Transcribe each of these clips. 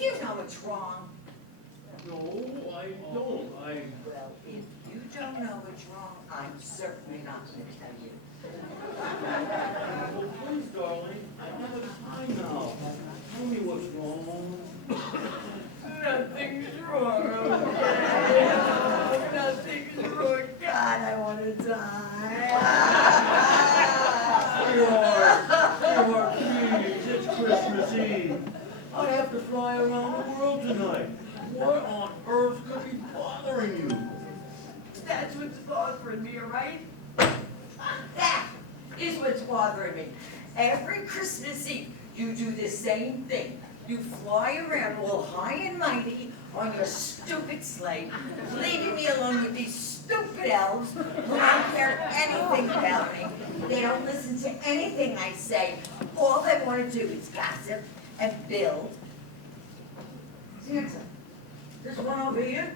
You know it's wrong. No, I don't. Well, if you don't know it's wrong, I'm certainly not going to tell you. Well, please, darling, I don't have time now. Tell me what's wrong. Nothing's wrong, okay? Nothing's wrong. God, I want to die. Sweetheart, please, it's Christmas Eve. I have to fly around the world tonight. What on earth could be bothering you? That's what's bothering me, all right? That is what's bothering me. Every Christmas Eve, you do the same thing. You fly around all high and mighty on your stupid sleigh, leaving me alone with these stupid elves who don't care anything about me. They don't listen to anything I say. All they want to do is gossip and build. Santa, there's one over here.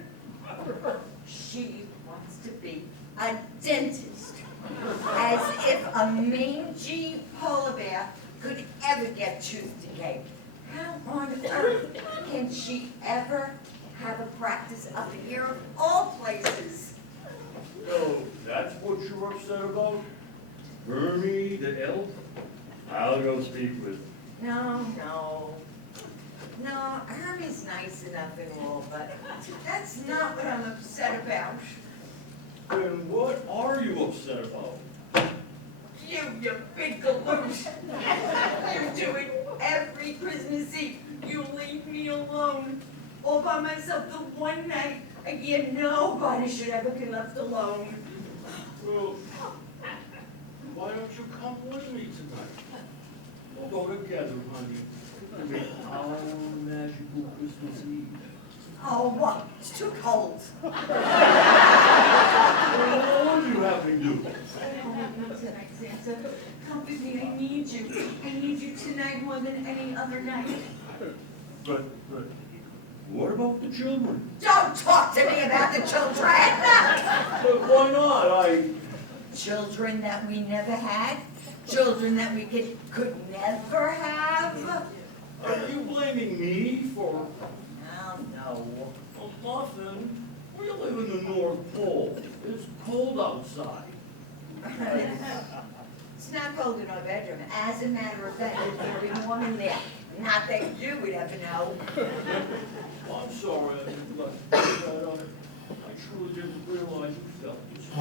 She wants to be a dentist. As if a mangy polar bear could ever get tooth decay. How on earth can she ever have a practice up here of all places? So, that's what you're upset about? Hermie, the elf? I'll go speak with him. No, Hermie's nice enough and all, but that's not what I'm upset about. Then what are you upset about? You big galoot. You do it every Christmas Eve. You leave me alone, all by myself the one night. Again, nobody should ever be left alone. Well, why don't you come with me tonight? We'll go together, honey. To make our magical Christmas Eve. Oh, what? It's too cold. Well, what do you have me do? Come with me tonight, Santa. Come with me. I need you. I need you tonight more than any other night. But, what about the children? Don't talk to me about the children! But why not? Children that we never had? Children that we could never have? Are you blaming me for... Oh, no. Well, nothing. We live in the North Pole. It's cold outside. It's not cold in our bedroom. As a matter of fact, it's very warm in there. Not that you would ever know. I'm sorry I didn't let you do that. I truly didn't realize you felt this. I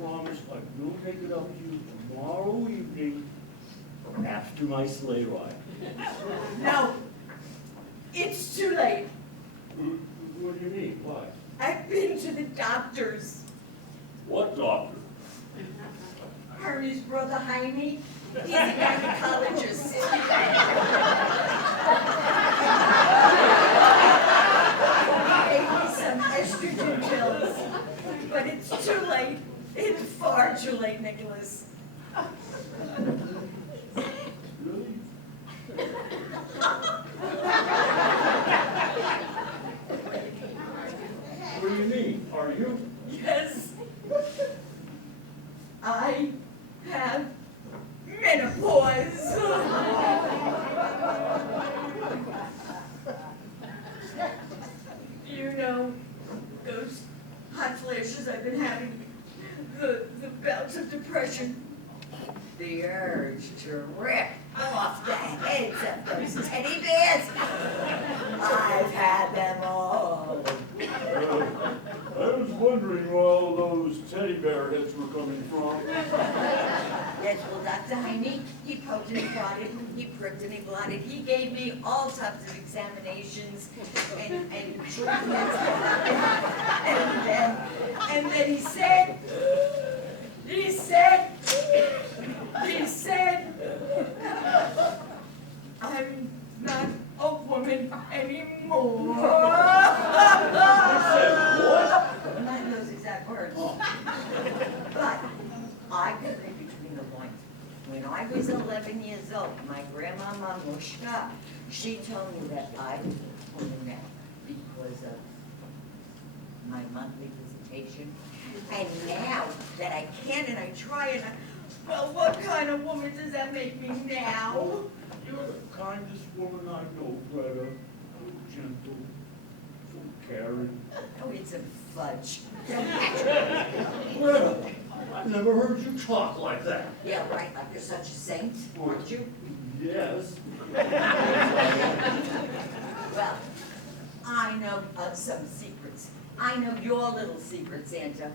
promise I will make it up to you tomorrow evening after my sleigh ride. No. It's too late. What do you mean? Why? I've been to the doctors. What doctor? Hermie's brother, Jaime. He's a gynecologist. He gave me some estrogen pills. But it's too late. It's far too late, Nicholas. Really? What do you mean? Are you? Yes. I have menopause. You know, those hot flashes I've been having, the bouts of depression, the urge to rip off the heads of those teddy bears. I've had them all. I was wondering where all those teddy bear heads were coming from. Yes, well, Dr. Jaime, he poked and he prodded, he pricked and he blotted. He gave me all types of examinations and treatments. And then he said, I'm not a woman anymore. You said what? Not those exact words. But I can read between the lines. When I was 11 years old, my grandma Mamushka, she told me that I was a woman now because of my monthly visitation. And now that I can and I try and well, what kind of woman does that make me now? You're the kindest woman I know, Greta. gentle, so caring. Oh, it's a fudge. Greta, I've never heard you talk like that. Yeah, right, like you're such a saint, aren't you? Yes. Well, I know some secrets. I know your little secret, Santa.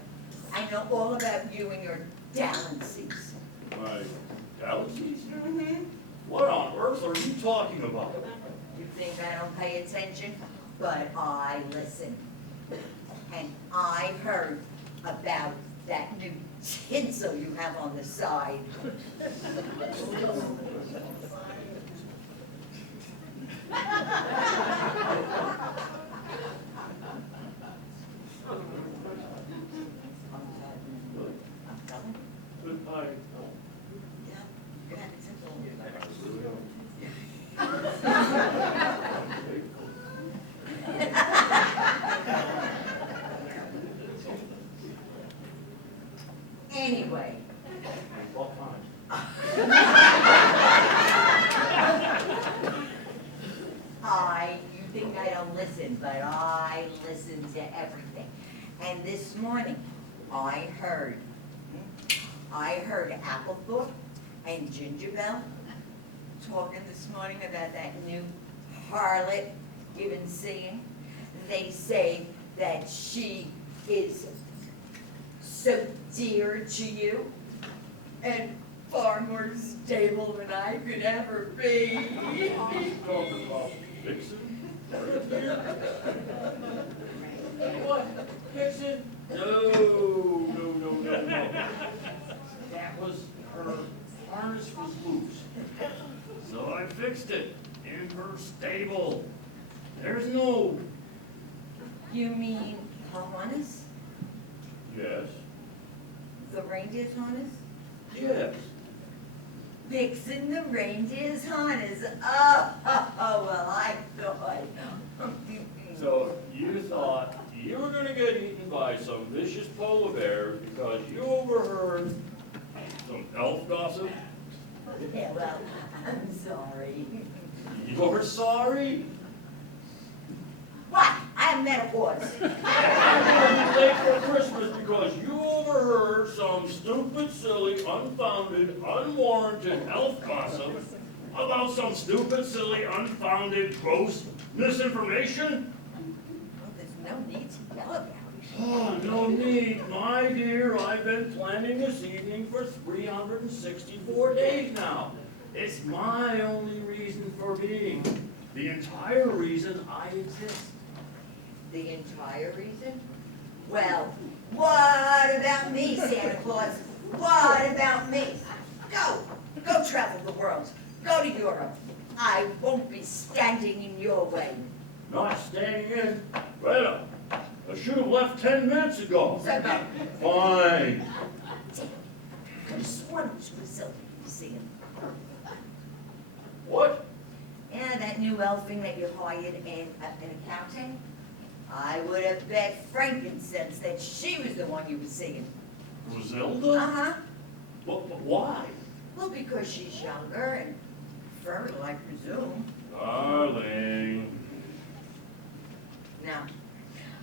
I know all about you and your galaxies. My galaxies? Mm-hmm. What on earth are you talking about? You think I don't pay attention? But I listen. And I heard about that new tinsel you have on the side. I'm telling you. But Yeah, you had the tinsel on your side. Anyway, What kind? you think I don't listen, but I listen to everything. And this morning, I heard Applethorpe and Gingerbell talking this morning about that new harlot you've been seeing. They say that she is so dear to you and far more stable than I could ever be. Talking about Vixen? What? Vixen? No. That was her harness was loose. So I fixed it in her stable. There's no. You mean harness? Yes. The reindeer's harness? Yes. Fixing the reindeer's harness. Oh, well, I thought. So you thought you were gonna get eaten by some vicious polar bear because you overheard some elf gossip? Yeah, well, I'm sorry. You're sorry? What? I'm menopause. I'm gonna be late for Christmas because you overheard some stupid, silly, unfounded, unwarranted elf gossip about some stupid, silly, unfounded, gross misinformation? Well, there's no need to yell about it. Oh, no need, my dear. I've been planning this evening for 364 days now. It's my only reason for being. The entire reason I exist. The entire reason? Well, what about me, Santa Claus? What about me? Go travel the world. Go to Europe. I won't be standing in your way. Not standing in. Greta, I should have left 10 minutes ago. So go. Fine. I swore it was Brazil. You see him? What? Yeah, that new elfing that you hired in accounting. I would have bet frankincense that she was the one you were seeing. Griselda? Uh-huh. But why? Well, because she's younger and fertile, I presume. Darling. Now,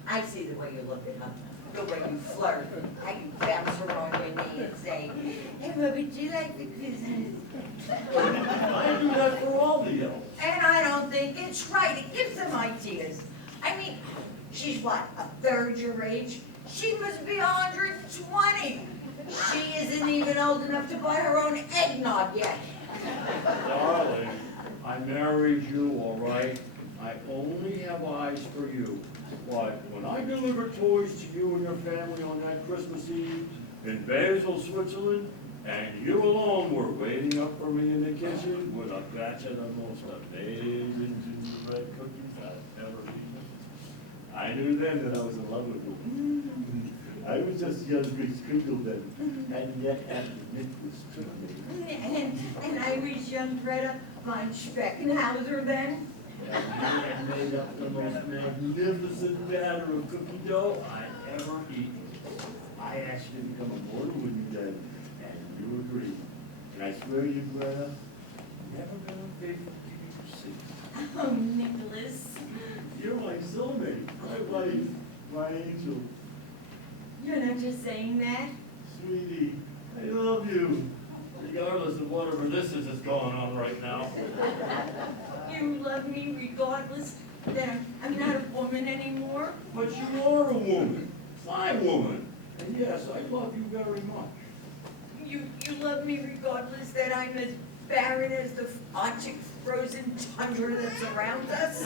I see the way you look at her, the way you flirt, how you bounce her on your knee and say, "Hey, what would you like for Christmas?" I do that for all the elves. And I don't think it's right. It gives them ideas. I mean, she's what, a third your age? She must be 120. She isn't even old enough to buy her own eggnog yet. Darling, I married you, all right? I only have eyes for you. Why, when I delivered toys to you and your family on that Christmas Eve in Basel, Switzerland, and you alone were waiting up for me in the kitchen with a batch of the most amazing gingerbread cookies I've ever eaten, I knew then that I was in love with you. I was just young Greek scribble then, and yet after it was true. And I was young Greta von Speckenhauser then. And you had made up the most magnificent batter of cookie dough I ever eaten. I asked you to come aboard with me then, and you agreed. And I swear you, Greta, never been unfaithful to you since. Oh, Nicholas, soulmate, my wife, my angel. You're not just saying that? Sweetie, I love you, regardless of whatever this is that's going on right now. You love me regardless that I'm not a woman anymore? But you are a woman, my woman, and yes, I love you very much. You love me regardless that I'm as barren as the Arctic frozen tundra that surrounds us?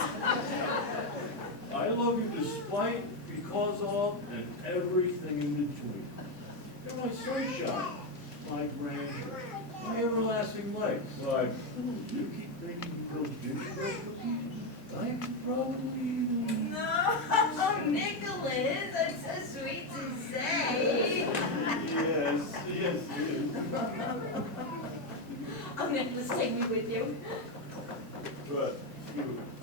I love you despite, because of, and everything in between. You're my sunshine, my grandeur, my everlasting light. But you keep making those gingerbread cookies. I'm probably eating. No, Nicholas, that's so sweet to say. Yes, yes, it is. Oh, Nicholas, take me with you. But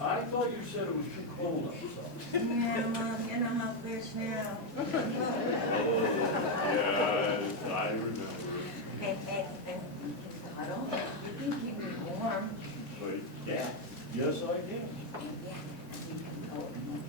I thought you said it was too cold outside. Yeah, Mom, you know how fish now. Yes, I remember. And we can cuddle. You can keep me warm. But yeah, yes, I can. Yeah, we can go and then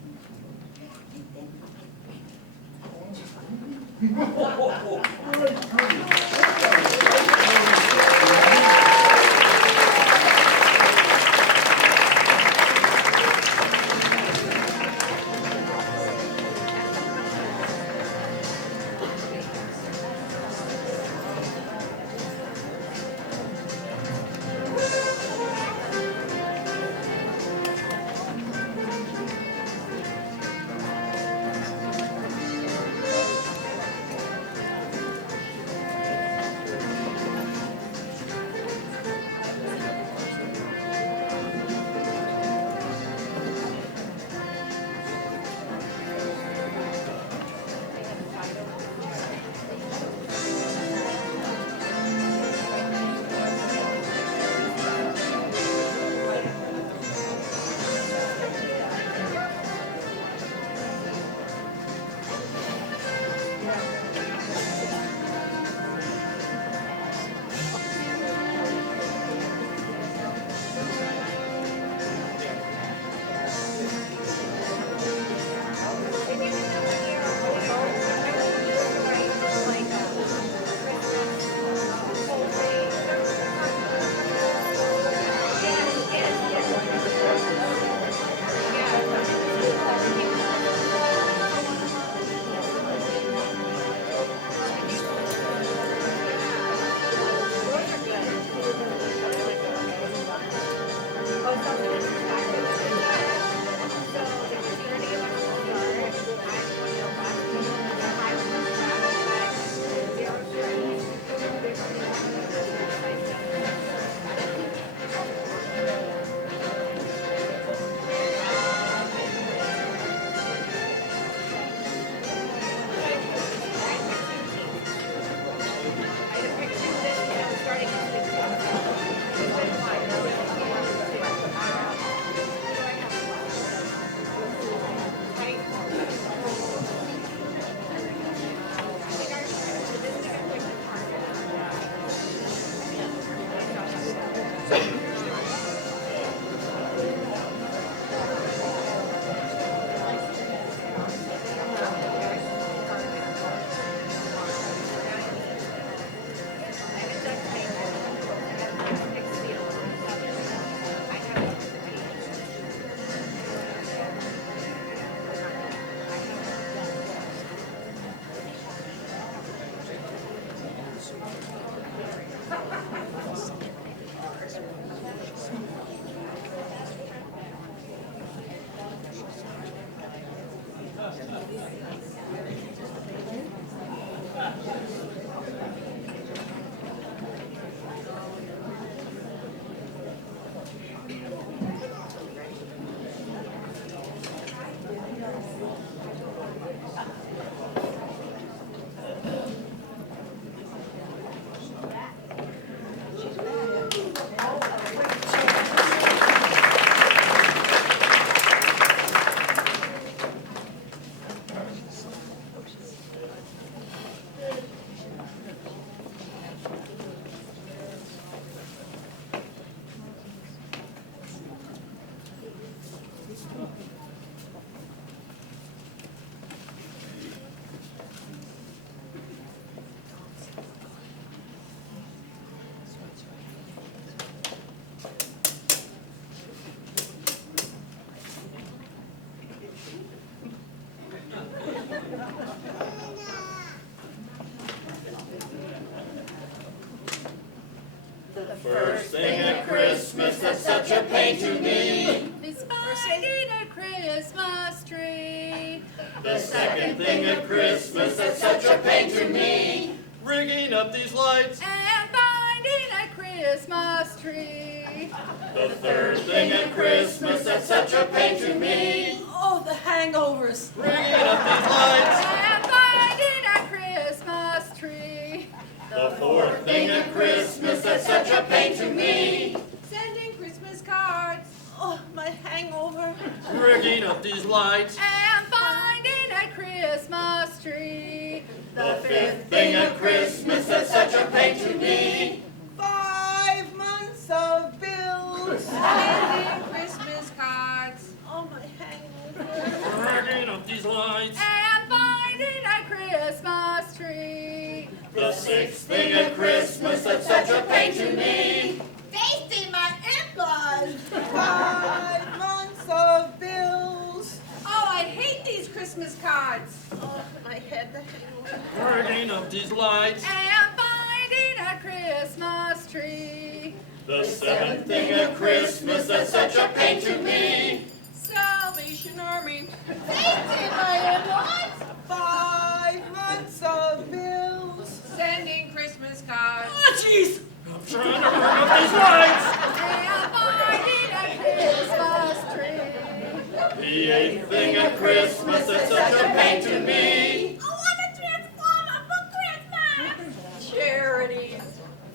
Christmas tree. The second thing at Christmas that's such a pain to me, rigging up these lights And finding a Christmas tree. The third thing at Christmas that's such a pain to me, Oh, the hangovers. rigging up these lights. And finding a Christmas tree. The fourth thing at Christmas that's such a pain to me, Sending Christmas cards. Oh, my hangover. rigging up these lights. And finding a Christmas tree. The fifth thing at Christmas that's such a pain to me, 5 months of bills. Sending Christmas cards. Oh, my hangover. rigging up these lights. And finding a Christmas tree. The sixth thing at Christmas that's such a pain to me, Tasting my in-laws. 5 months of bills. Oh, I hate these Christmas cards. Oh, my head, the hangover. rigging up these lights. And finding a Christmas tree. The seventh thing at Christmas that's such a pain to me, Salvation Army. Tasting my in-laws. 5 months of bills. Sending Christmas cards. Oh, jeez. I'm trying to rig up these lights. And finding a Christmas tree. The eighth thing at Christmas that's such a pain to me, I want a transformer for Christmas. Charities.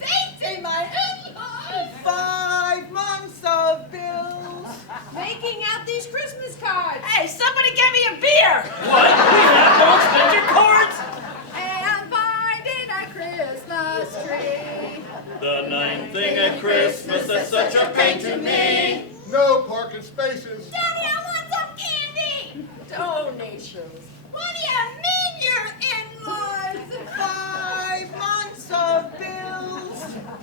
Tasting my in-laws. 5 months of bills. Making out these Christmas cards. Hey, somebody get me a beer. what? We have no extension cords? And finding a Christmas tree. The ninth thing at Christmas that's such a pain to me, No parking spaces. Daddy, I want some candy. Donations. What do you mean you're in-laws? 5 months of bills.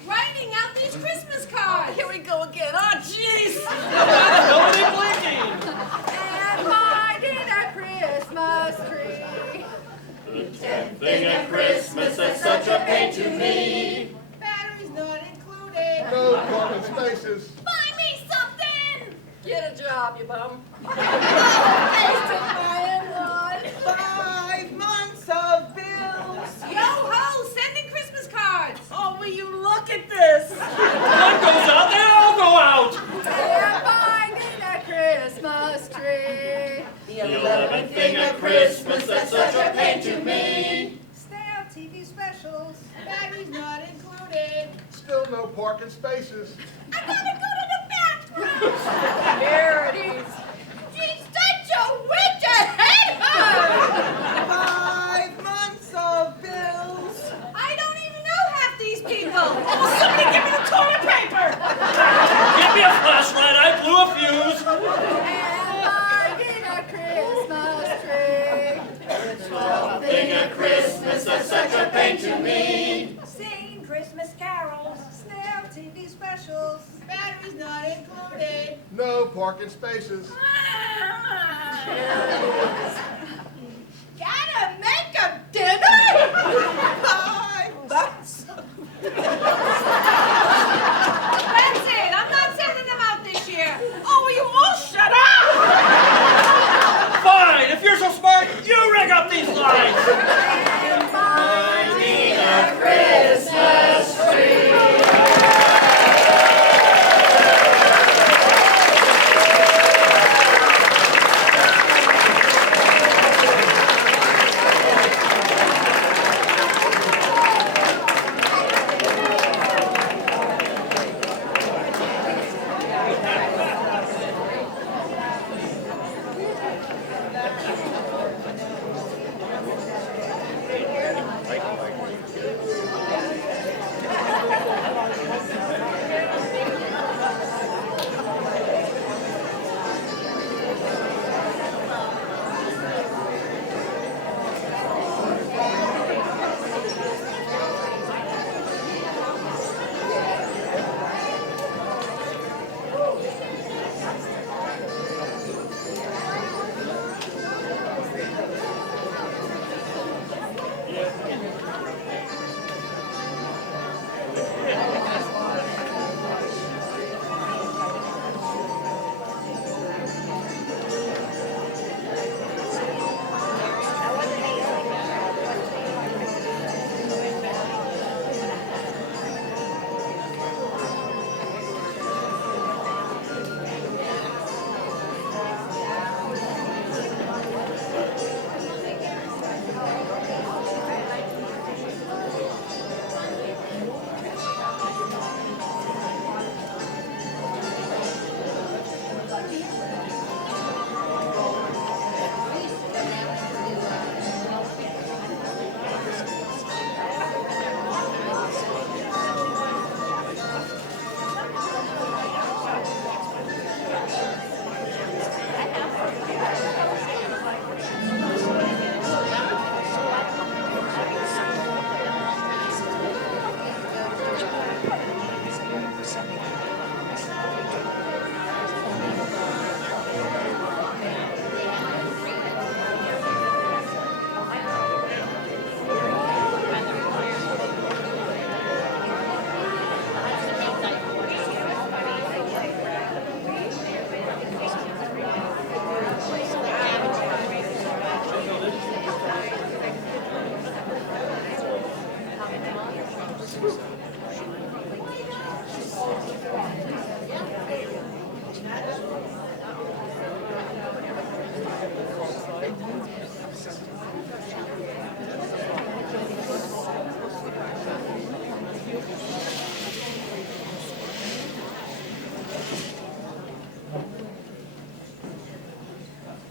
Writing out these Christmas cards. Here we go again. Oh, jeez. nobody blinking. And finding a Christmas tree. The tenth thing at Christmas that's such a pain to me, Batteries not included. No parking spaces. Buy me something. Get a job, you bum. Tasting my in-laws. 5 months of bills. Yo-ho, sending Christmas cards. Oh, will you look at this? one goes out, they all go out. And finding a Christmas tree. The The 11th thing at Christmas that's such a pain to me, Stale TV specials. Batteries not included. Still no parking spaces. I gotta go to the bathroom. Charities. She's such a witch, her head hurts. 5 months of bills. I don't even know half these people. Oh, somebody give me the toilet paper. give me a flashlight, I blew a fuse. And finding a Christmas tree. The 12th thing at Christmas that's such a pain to me, Singing Christmas carols. Stale TV specials. Batteries not included. No parking spaces. Gotta make a dinner? 5 months. That's it. I'm not sending them out this year. Oh, will you all shut up? fine, if you're so smart, you rig up these lights. And Finding a Christmas tree.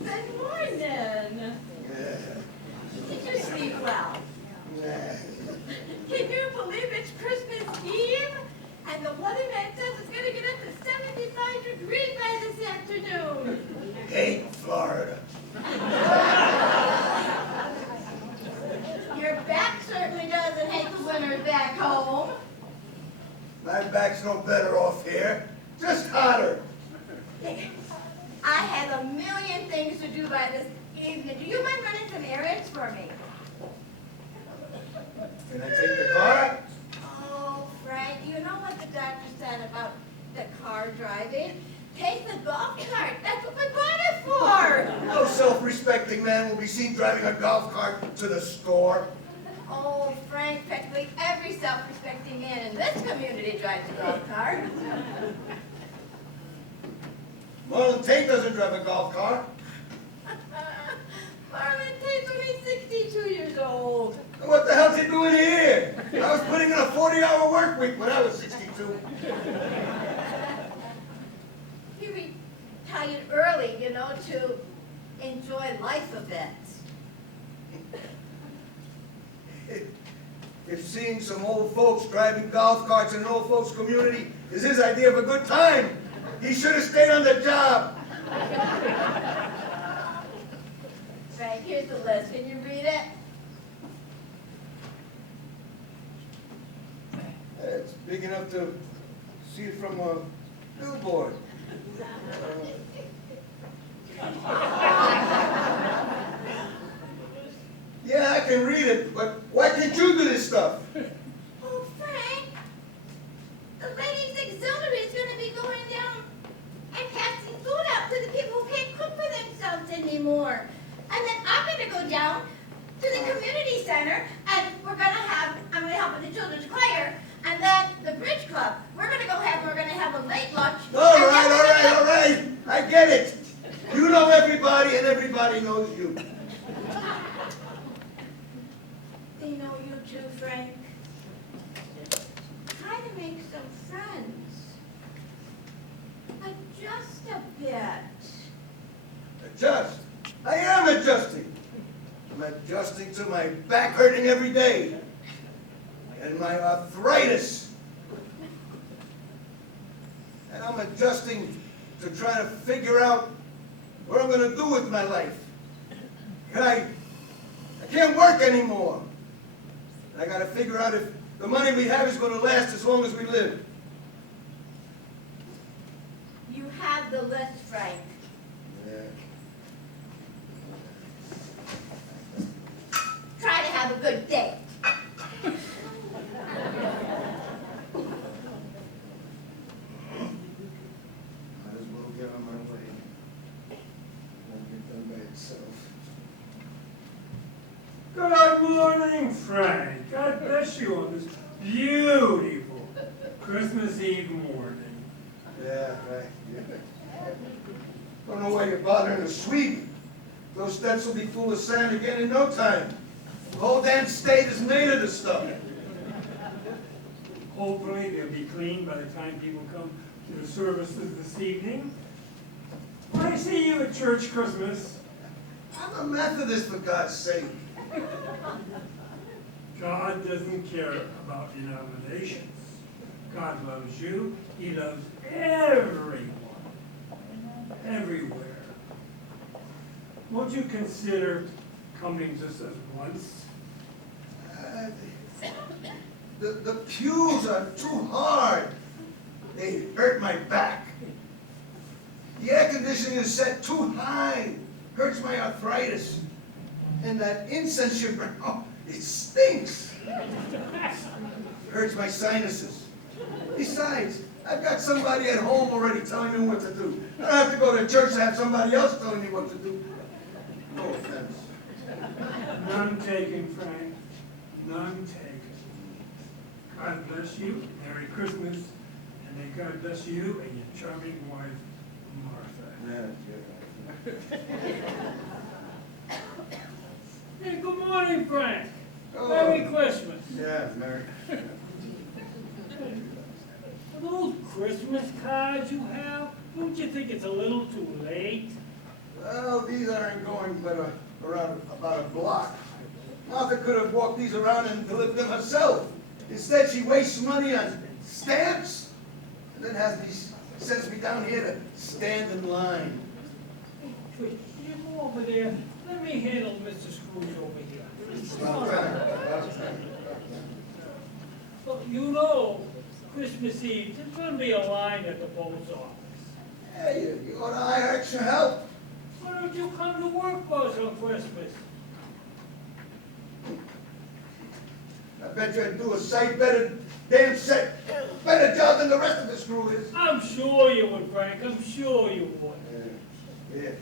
Good morning. Did you sleep well? Can you believe it's Christmas Eve? And the weatherman says it's going to get up to 75 degrees by this afternoon. Hate Florida. Your back certainly doesn't hate the winter back home. My back's no better off here, just hotter. I have a million things to do by this evening. Do you mind running some errands for me? Can I take the car? Oh, Frank, you know what the doctor said about the car driving? Take the golf cart. That's what we bought it for. No self-respecting man will be seen driving a golf cart to the store. Oh, Frank, practically every self-respecting man in this community drives a golf cart. Marlon Tate doesn't drive a golf cart. Marlon Tate's only 62 years old. What the hell's he doing here? I was putting in a 40-hour work week when I was 62. He retired early, you know, to enjoy life a bit. If seeing some old folks driving golf carts in an old folks community is his idea of a good time, he should have stayed on the job. Frank, here's the list. Can you read it? It's big enough to see it from a billboard. Yeah, I can read it, but why can't you do this stuff? Oh, Frank, the ladies' auxiliary is going to be going down and passing food out to the people who can't cook for themselves anymore. And then I'm going to go down to the community center, and I'm going to help with the children's choir, and then the bridge club. We're going to have a late lunch. All right. I get it. You know everybody, and everybody knows you. They know you too, Frank. Try to make some friends. Just a bit. Adjust. I am adjusting. I'm adjusting to my back hurting every day. And my arthritis. And I'm adjusting to try to figure out what I'm going to do with my life. I can't work anymore. I got to figure out if the money we have is going to last as long as we live. You have the list, Frank. Yeah. Try to have a good day. Might as well get on my way. Won't get done by itself. Good morning, Frank. God bless you on this beautiful Christmas Eve morning. Yeah, right. Yeah. Don't know why you're bothering to sweep. Those steps will be full of sand again in no time. The whole damn state is made of this stuff. Hopefully they'll be clean by the time people come to the services this evening. I see you at church Christmas. I'm a Methodist, for God's sake. God doesn't care about denominations. God loves you. He loves everyone. Everywhere. Won't you consider coming just as once? The pews are too hard. They hurt my back. The air conditioning is set too high. Hurts my arthritis. And that incense you burn, oh, it stinks. Hurts my sinuses. Besides, I've got somebody at home already telling me what to do. I don't have to go to church to have somebody else telling me what to do. No offense. None taken, Frank. None taken. God bless you. Merry Christmas. And may God bless you and your charming wife, Martha. Hey, good morning, Frank. Oh. Merry Christmas. Yeah, Mary. Are those Christmas cards you have, don't you think it's a little too late? Well, these aren't going but around about a block. Martha could have walked these around and delivered them herself. Instead, she wastes money on stamps and then sends me down here to stand in line. Trish, you go over there. Let me handle Mr. Scrooge over here. About time. Well, you know, Christmas Eve, there's gonna be a line at the post office. Hey, you ought to hire extra help. Why don't you come to work for us on Christmas? I bet you I'd do a better job than the rest of this crew is. I'm sure you would, Frank. I'm sure you would. Yeah.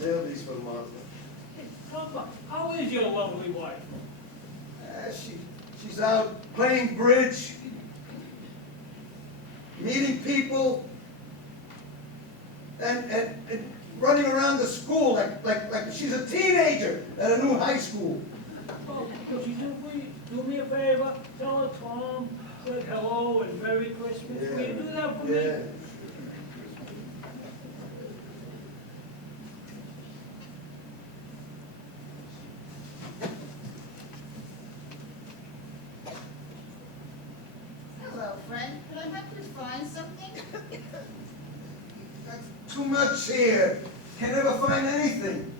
Mail these for Martha. Hey, how is your lovely wife? She's out playing bridge, meeting people, and running around the school like she's a teenager at a new high school. Oh, could you do me a favor? Tell her Tom said hello and Merry Christmas. Will you do that for me? Yeah. Hello, friend. Could I help you find something? That's too much here. Can't ever find anything.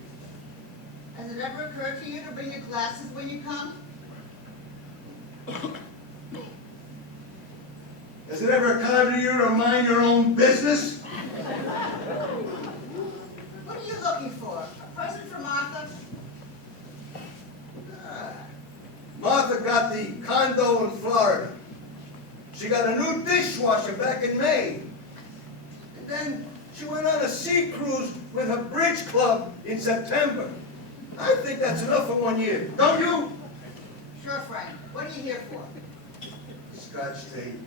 Has it ever occurred to you to bring your glasses when you come? Has it ever occurred to you to mind your own business? What are you looking for? A present for Martha? Martha got the condo in Florida. She got a new dishwasher back in May. And then she went on a sea cruise with her bridge club in September. I think that's enough for 1 year. Don't you? Sure, Frank. What are you here for? Scotch tape.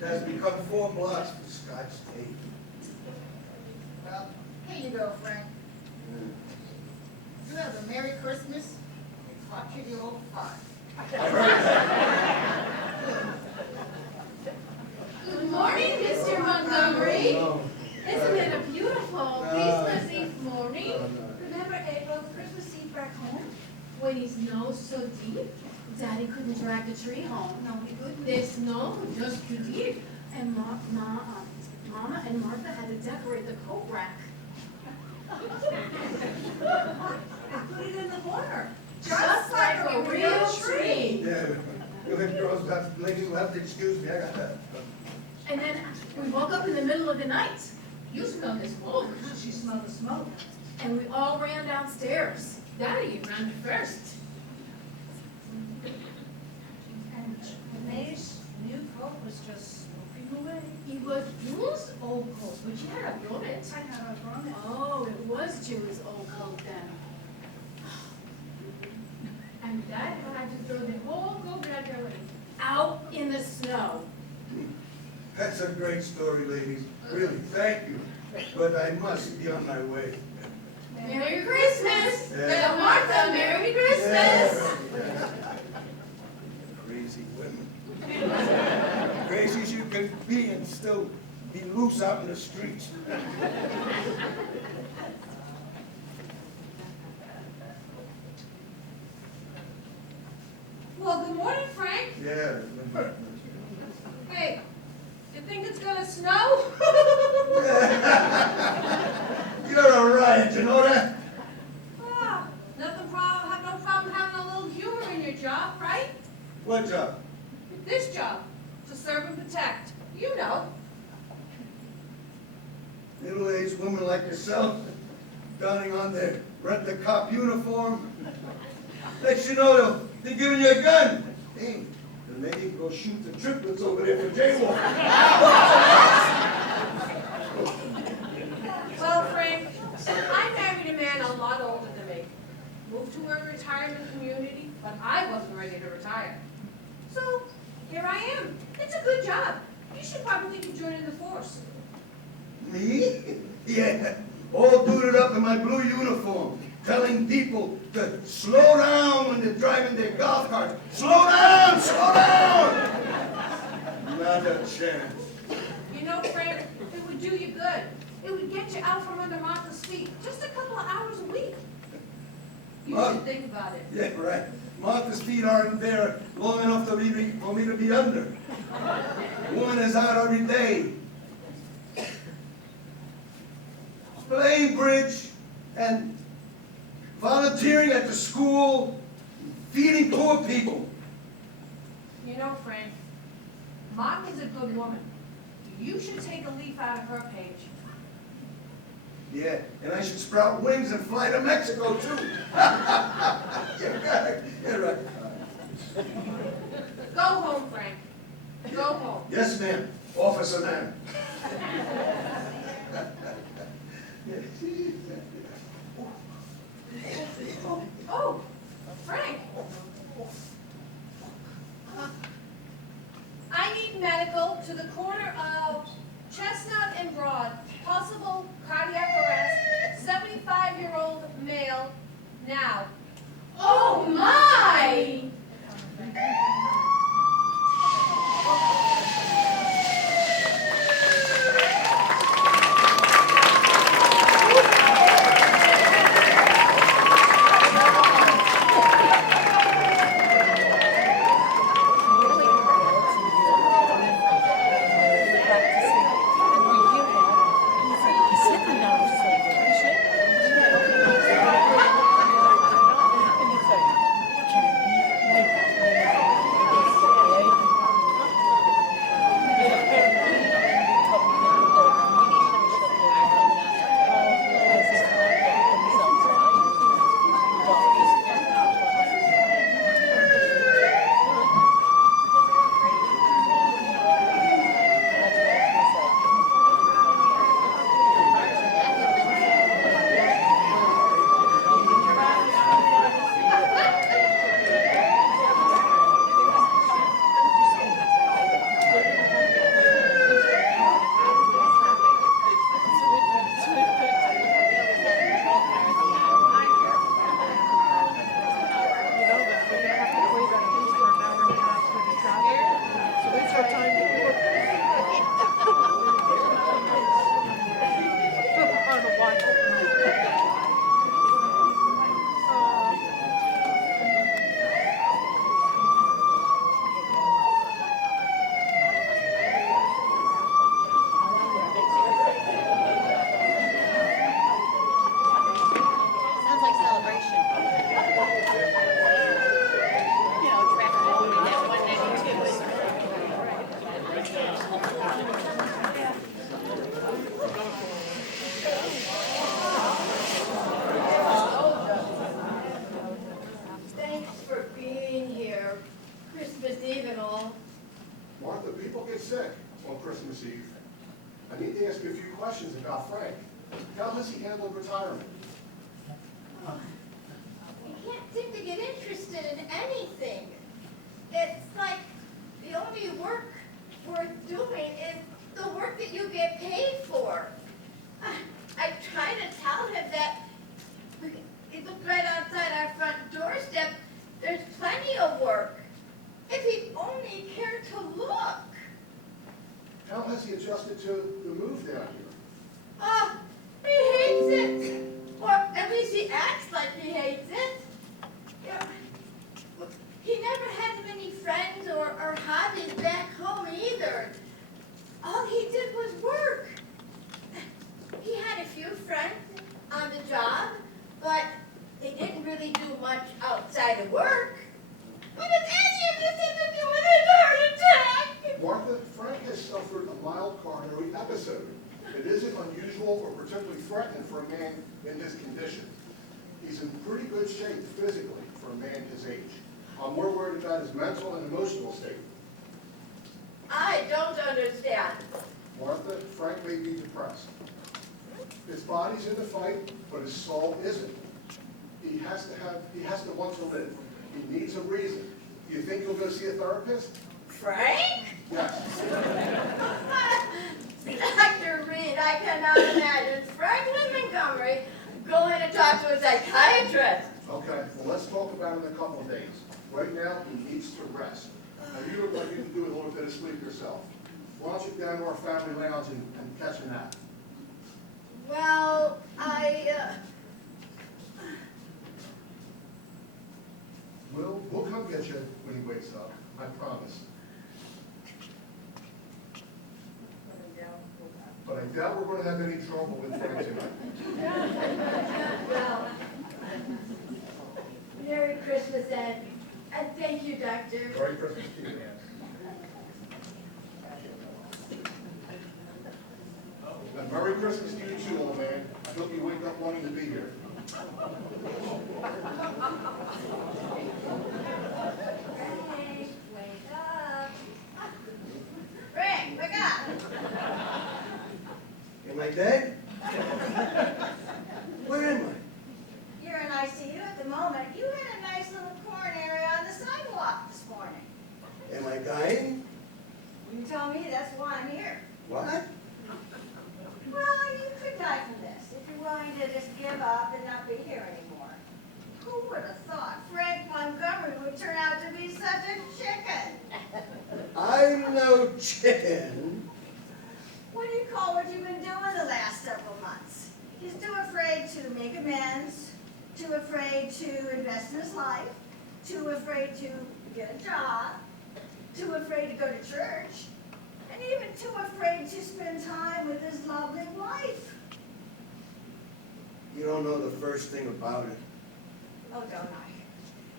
It has become 4 blocks for Scotch tape. Well, here you go, Frank. You have a Merry Christmas. Watch your old fart. Good morning, Mr. Montgomery. Isn't it a beautiful Christmas Eve morning? Remember April's Christmas Eve back home? When it snowed so deep, Daddy couldn't drag the tree home. No, he couldn't. The snow was just too deep. And Mama and Martha had to decorate the coat rack. And put it in the corner. Just like a real tree. Yeah, you girls, ladies will have to excuse me. I got that. And then we woke up in the middle of the night. You smelled the smoke. She smelled the smoke. And we all ran downstairs. Daddy ran first. And Renee's new coat was just smoking away. It was June's old coat, but she had outgrown it. I had outgrown it. Oh, it was June's old coat then. And Dad had to throw the whole coat regularly out in the snow. That's a great story, ladies. Really, thank you. But I must be on my way. Merry Christmas! Yeah. Tell Martha, Merry Christmas! Crazy women. Crazy as you can be and still be loose out in the streets. Well, good morning, Frank. Yeah. Hey, you think it's gonna snow? You're a riot, you know that? Ah, have no problem having a little humor in your job, right? What job? This job, to serve and protect. You know. Middle-aged women like yourself, donning on their rent-a-cop uniform. Next you know, they're giving you a gun. Hey, then maybe go shoot the triplets over there for jaywalking. Well, Frank, I married a man a lot older than me. Moved to a retirement community, but I wasn't ready to retire. So, here I am. It's a good job. You should probably be joining the force. Me? Yeah, all booted up in my blue uniform, telling people to slow down when they're driving their golf carts. Slow down! Slow down! Not a chance. You know, Frank, it would do you good. It would get you out from under Martha's feet, just a couple of hours a week. You Huh? should think about it. Yeah, right. Martha's feet aren't there long enough for me to be under. Woman is out every day. Playing bridge and volunteering at the school, feeding poor people. You know, Frank, Martha's a good woman. You should take a leaf out of her page. Yeah, and I should sprout wings and fly to Mexico too. You're right. You're right. Go home, Frank. Go home. Yes, ma'am. Officer, ma'am. Oh, Frank. I need medical to the corner of Chestnut and Broad. Possible cardiac arrest. 75-year-old male. Now. Oh, my! Sounds like celebration. You know, traffic moving at 192. Thanks for being here, Christmas Eve and all. Martha, people get sick on Christmas Eve. I need to ask you a few questions about Frank. How has he handled retirement? You can't seem to get interested in anything. It's like the only work worth doing is the work that you get paid for. I try to tell him that he looked right outside our front doorstep. There's plenty of work. If he only cared to look. How has he adjusted to the move down here? Oh, he hates it. Or at least he acts like he hates it. Yeah. He never had many friends or hobbies back home either. All he did was work. He had a few friends on the job, but they didn't really do much outside of work. What does any of this have to do with his heart attack? Martha, Frank has suffered a mild coronary episode. It isn't unusual or particularly threatening for a man in his condition. He's in pretty good shape physically for a man his age. I'm more worried about his mental and emotional state. I don't understand. Martha, Frank may be depressed. His body's in the fight, but his soul isn't. He has to want to live. He needs a reason. Do you think he'll go see a therapist? Frank? Yes. Dr. Reed, I cannot imagine Franklin Montgomery going to talk to a psychiatrist. Okay, well, let's talk about it in a couple of days. Right now, he needs to rest. Now, you look like you can do a little bit of sleep yourself. Why don't you go down to our family lounge and catch a nap? Well, We'll come get you when he wakes up, I promise. But I doubt we're gonna have any trouble with Frank tonight. well, Merry Christmas and thank you, Doctor. Merry Christmas to you, man. And Merry Christmas to you too, old man. I hope you wake up wanting to be here. Frank, wake up. Frank, wake up. Am I dead? Where am I? You're in ICU at the moment. You had a nice little coronary on the sidewalk this morning. Am I dying? You tell me, that's why I'm here. What? Well, you could die from this if you're willing to just give up and not be here anymore. Who would have thought Frank Montgomery would turn out to be such a chicken? I'm no chicken. What do you call what you've been doing the last several months? He's too afraid to make amends, too afraid to invest in his life, too afraid to get a job, too afraid to go to church, and even too afraid to spend time with his lovely wife. You don't know the first thing about it. Oh, don't I?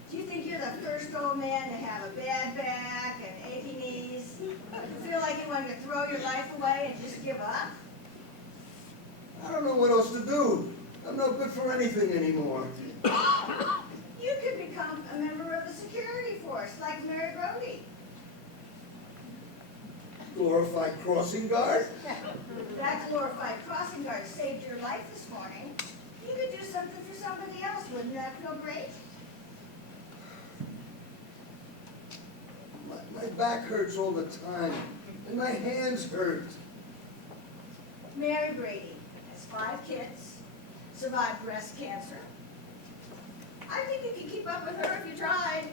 Do you think you're the first old man to have a bad back and achy knees? You feel like you want to throw your life away and just give up? I don't know what else to do. I'm no good for anything anymore. You could become a member of the security force like Mary Brody. Glorified crossing guard? That glorified crossing guard saved your life this morning. You could do something for somebody else. Wouldn't that feel great? My back hurts all the time, and my hands hurt. Mary Brady has 5 kids, survived breast cancer. I think you could keep up with her if you tried.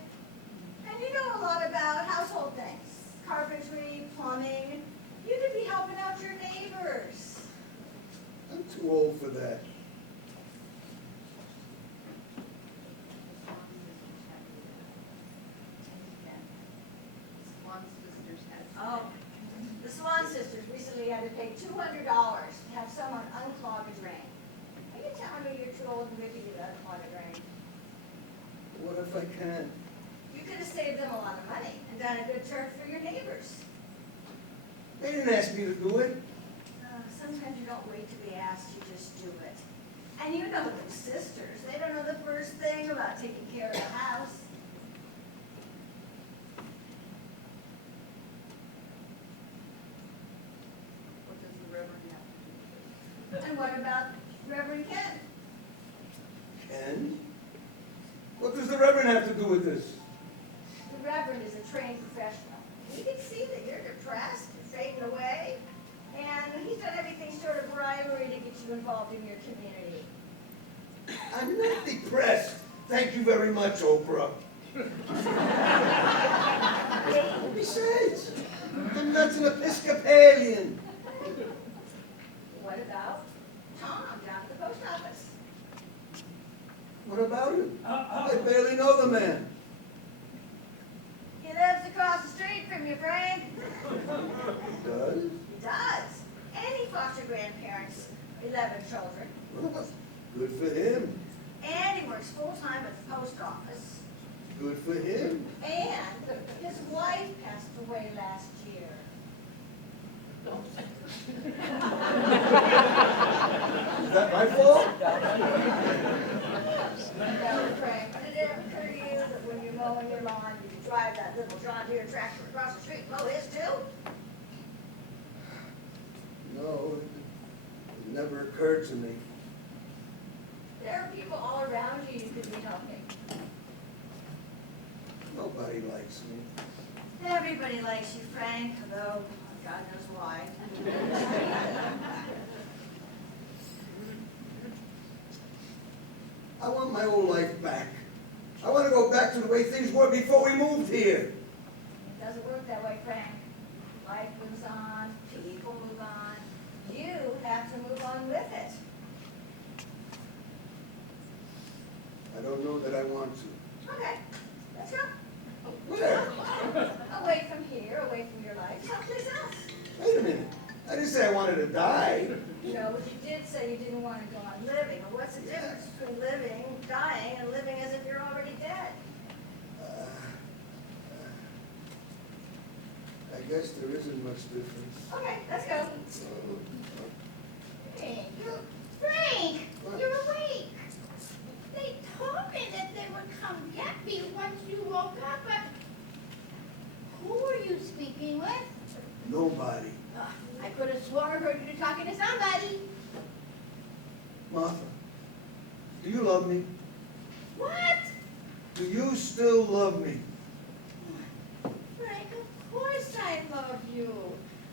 And you know a lot about household things, carpentry, plumbing. You could be helping out your neighbors. I'm too old for that. Oh, the Swan sisters recently had to pay $200 to have someone unclog a drain. Are you telling me you're too old and wicked to unclog a drain? What if I can? You could have saved them a lot of money and done a good turn for your neighbors. They didn't ask me to do it. Sometimes you don't wait to be asked, you just do it. And you know those sisters, they don't know the first thing about taking care of the house. What does the Reverend have to do with this? And what about Reverend Ken? Ken? What does the Reverend have to do with this? The Reverend is a trained professional. He can see that you're depressed and fading away, and he's done everything short of bribery to get you involved in your community. I'm not depressed. Thank you very much, Oprah. Besides, I'm not an Episcopalian. What about Tom down at the post office? What about him? I barely know the man. He lives across the street from you, Frank. He does? He does. And he foster grandparents, 11 children. Well, good for him. And he works full-time at the post office. Good for him. And his wife passed away last year. Is that my fault? No, Frank, did it ever occur to you that when you're mowing your lawn, you can drive that little John Deere tractor across the street and mow his too? No, it never occurred to me. There are people all around you you could be helping. Nobody likes me. Everybody likes you, Frank, although God knows why. I want my old life back. I want to go back to the way things were before we moved here. It doesn't work that way, Frank. Life moves on, people move on. You have to move on with it. I don't know that I want to. Okay, let's go. Where? Away from here, away from your life, someplace else. Wait a minute. I didn't say I wanted to die. No, but you did say you didn't want to go on living. Well, what's the difference between living, dying, and living as if you're already dead? I guess there isn't much difference. Okay, let's go. Frank, What? you're awake. They told me that they would come get me once you woke up, but who were you speaking with? Nobody. I could have sworn I heard you talking to somebody. Martha, do you love me? What? Do you still love me? Frank, of course I love you.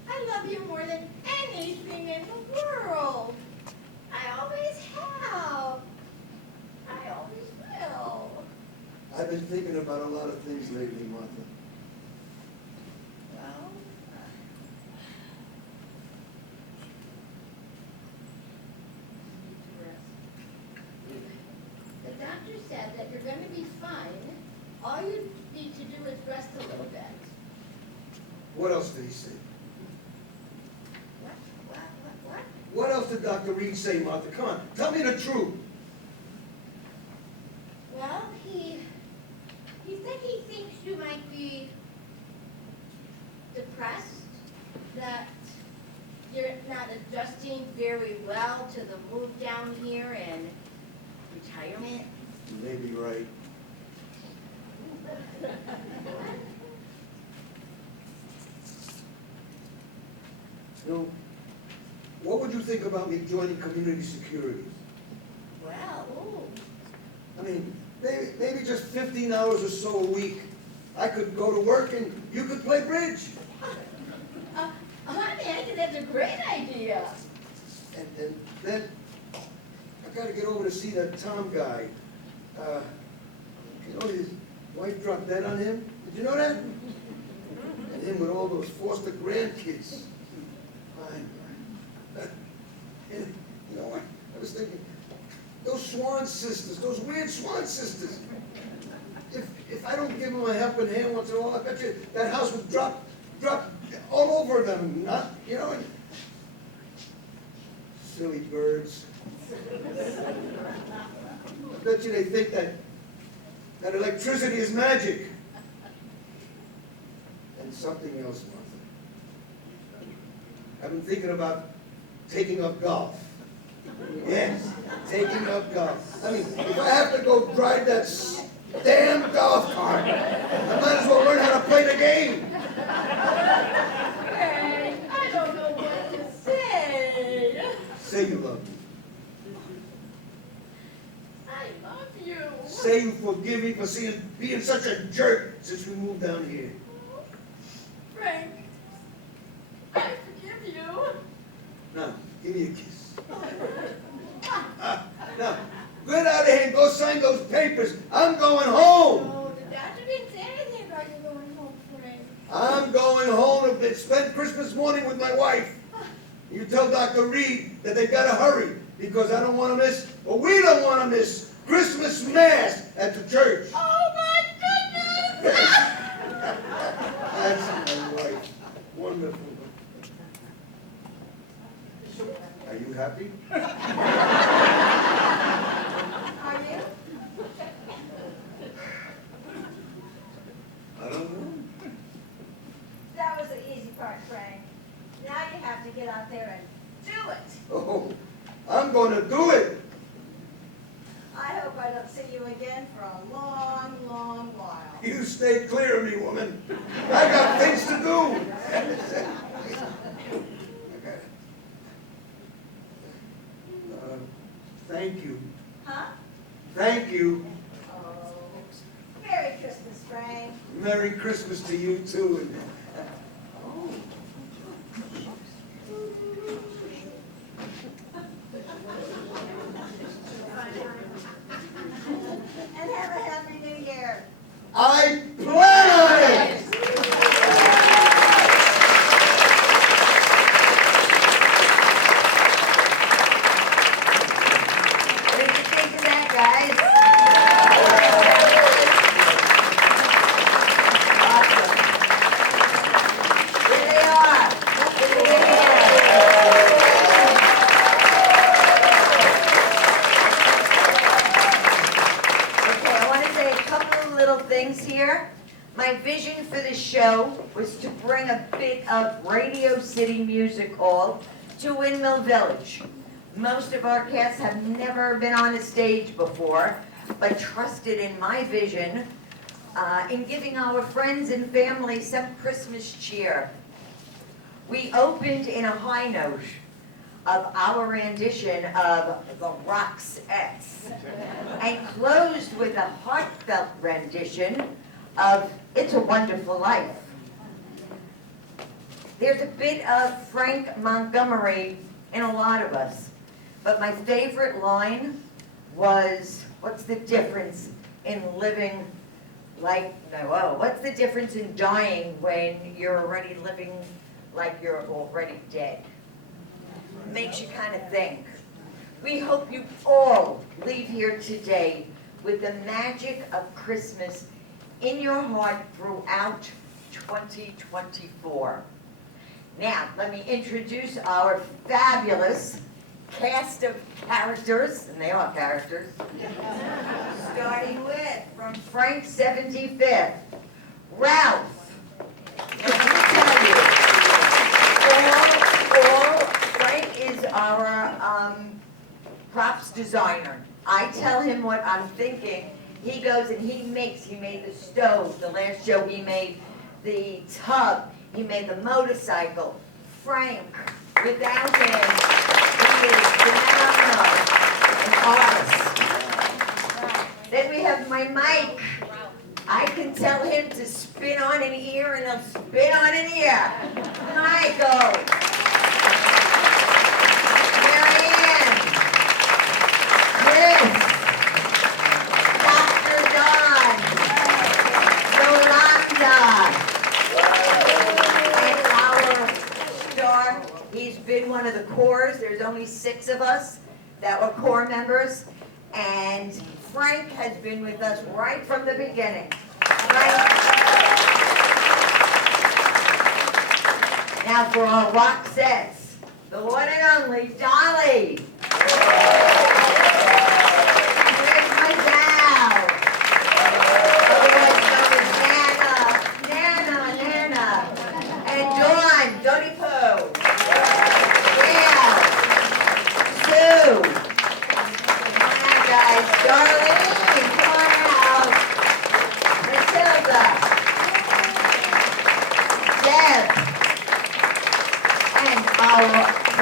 I love you more than anything in the world. I always have. I always will. I've been thinking about a lot of things lately, Martha. Well, the doctor said that you're going to be fine. All you need to do is rest a little bit. What else did he say? What? What else did Dr. Reed say, Martha? Come on, tell me the truth. Well, he said he thinks you might be depressed, that you're not adjusting very well to the move down here and retirement. You may be right. You know, what would you think about me joining community security? Well, ooh. I mean, maybe just 15 hours or so a week. I could go to work and you could play bridge. Honey, I think that's a great idea. And then I gotta get over to see that Tom guy. You know, his wife dropped dead on him. Did you know that? And him with all those foster grandkids. And, you know, I was thinking, those Swan sisters, those weird Swan sisters. If I don't give them a helping hand once in a while, I bet you that house would drop all over them, not, you know. And silly birds. I bet you they think that electricity is magic. And something else, Martha. I've been thinking about taking up golf. Yes, taking up golf. I mean, if I have to go drive that damn golf cart, I might as well learn how to play the game. Frank, I don't know what to say. Say you love me. I love you. Say you forgive me for being such a jerk since we moved down here. Frank, I forgive you. Now, give me a kiss. Now, get out of here and go sign those papers. I'm going home. No, the doctor didn't say anything about you going home, Frank. I'm going home to spend Christmas morning with my wife. You tell Dr. Reed that they gotta hurry because I don't want to miss, or we don't want to miss, Christmas Mass at the church. Oh my goodness! That's my wife. Wonderful. Are you happy? Are you? I don't know. That was the easy part, Frank. Now you have to get out there and do it. Oh, I'm going to do it. I hope I don't see you again for a long, long while. You stay clear of me, woman. I got things to do. Thank you. Huh? Thank you. Oh, Merry Christmas, Frank. Merry Christmas to you, too. And have a happy new year. I plan on it! What did you think of that, guys? year, my vision for the show was to bring a bit of Radio City Music Hall to Windmill Village. Most of our cast have never been on a stage before, but trusted in my vision in giving our friends and family some Christmas cheer. We opened in a high note of our rendition of the Roxettes and closed with a heartfelt rendition of It's a Wonderful Life. There's a bit of Frank Montgomery in a lot of us, but my favorite line was, what's the difference in living what's the difference in dying when you're already living like you're already dead? Makes you kind of think. We hope you all leave here today with the magic of Christmas in your heart throughout 2024. Now, let me introduce our fabulous cast of characters, and they are characters, starting with, from Frank's 75th, Ralph. And let me tell you, Frank is our props designer. I tell him what I'm thinking. He goes and he made the stove. The last show he made the tub. He made the motorcycle. Frank, without him, he is phenomenal, an artist. Then we have my Mike. I can tell him to spin on an ear and he'll spin on an ear. Michael. Marianne. Chris. Dr. Don. Yolanda. And our star, he's been one of the cores. There's only 6 of us that were core members. And Frank has been with us right from the beginning. Now for our Roxettes, the one and only Dolly. Here's my gal. Otherwise known as Nana. And Dawn, Dodie Poo. Yeah. Sue. Guys, Darlene, come on out. Matilda. Deb. And our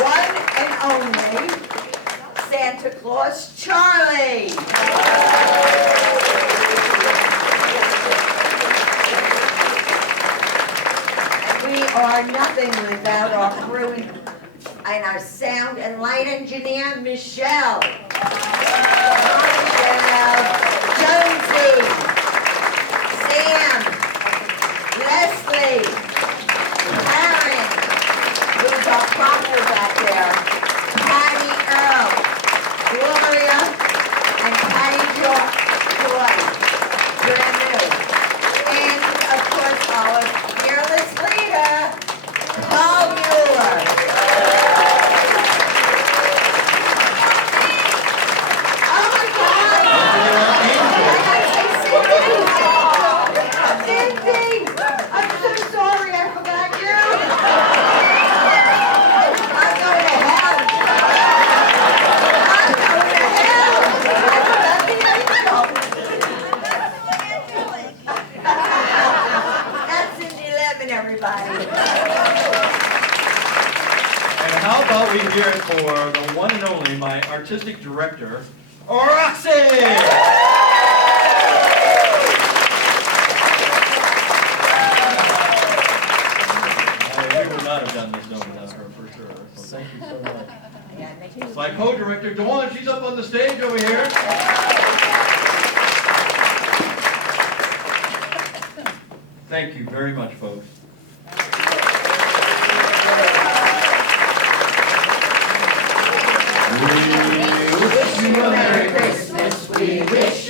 one and only Santa Claus, Charlie. And we are nothing without our crew and our sound and light engineer, Michelle. Jonesy, Sam, Leslie, Karen, who's our proctor back there, Patty Earl, Gloria, and Patty Joy, brand new. And of course our fearless leader, Paul Mueller. How about we hear it for the one and only, my artistic director, Roxy! We would not have done this without her, for sure. So thank you so much. My co-director, Dawn, she's up on the stage over here. Thank you very much, folks. We wish you a Merry Christmas. We wish